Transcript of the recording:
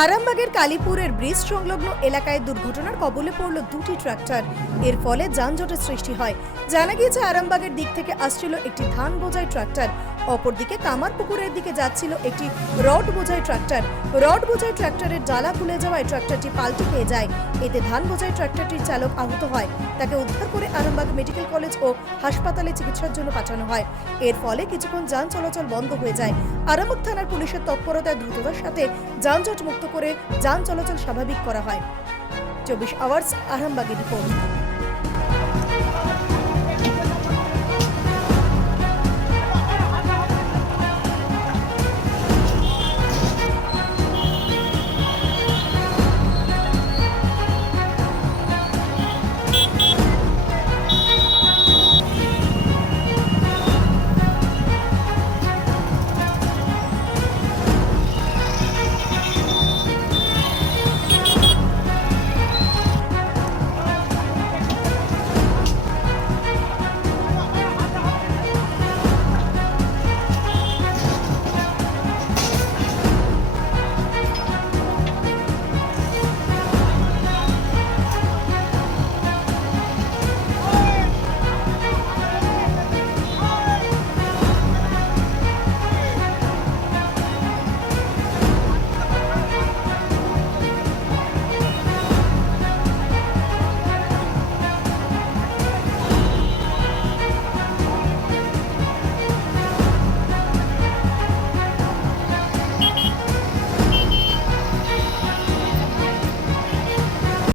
আরামবাগের কালীপুরের ব্রিজ সংলগ্ন এলাকায় দুর্ঘটনার কবলে পড়ল দুটি ট্রাক্টর। এর ফলে যানজটের সৃষ্টি হয়। জানা গিয়েছে আরামবাগের দিক থেকে আসছিল একটি ধান বোঝাই ট্রাক্টর, অপরদিকে কামারপুকুরের দিকে যাচ্ছিল একটি রড বোঝাই ট্রাক্টর। রড বোঝাই ট্রাক্টরের ডালা খুলে যাওয়ায় ট্রাক্টরটি পাল্টে খেয়ে যায়। এতে ধান বোঝাই ট্রাক্টরটির চালক আহত হয়। তাকে উদ্ধার করে আরামবাগ মেডিকেল কলেজ ও হাসপাতালে চিকিৎসার জন্য পাঠানো হয়। এর ফলে কিছুক্ষণ যান চলাচল বন্ধ হয়ে যায়। আরামবাগ থানার পুলিশের তৎপরতায় দ্রুততার সাথে যানজট মুক্ত করে যান চলাচল স্বাভাবিক করা হয়। 24 আওয়ার্স আরামবাগের রিপোর্ট।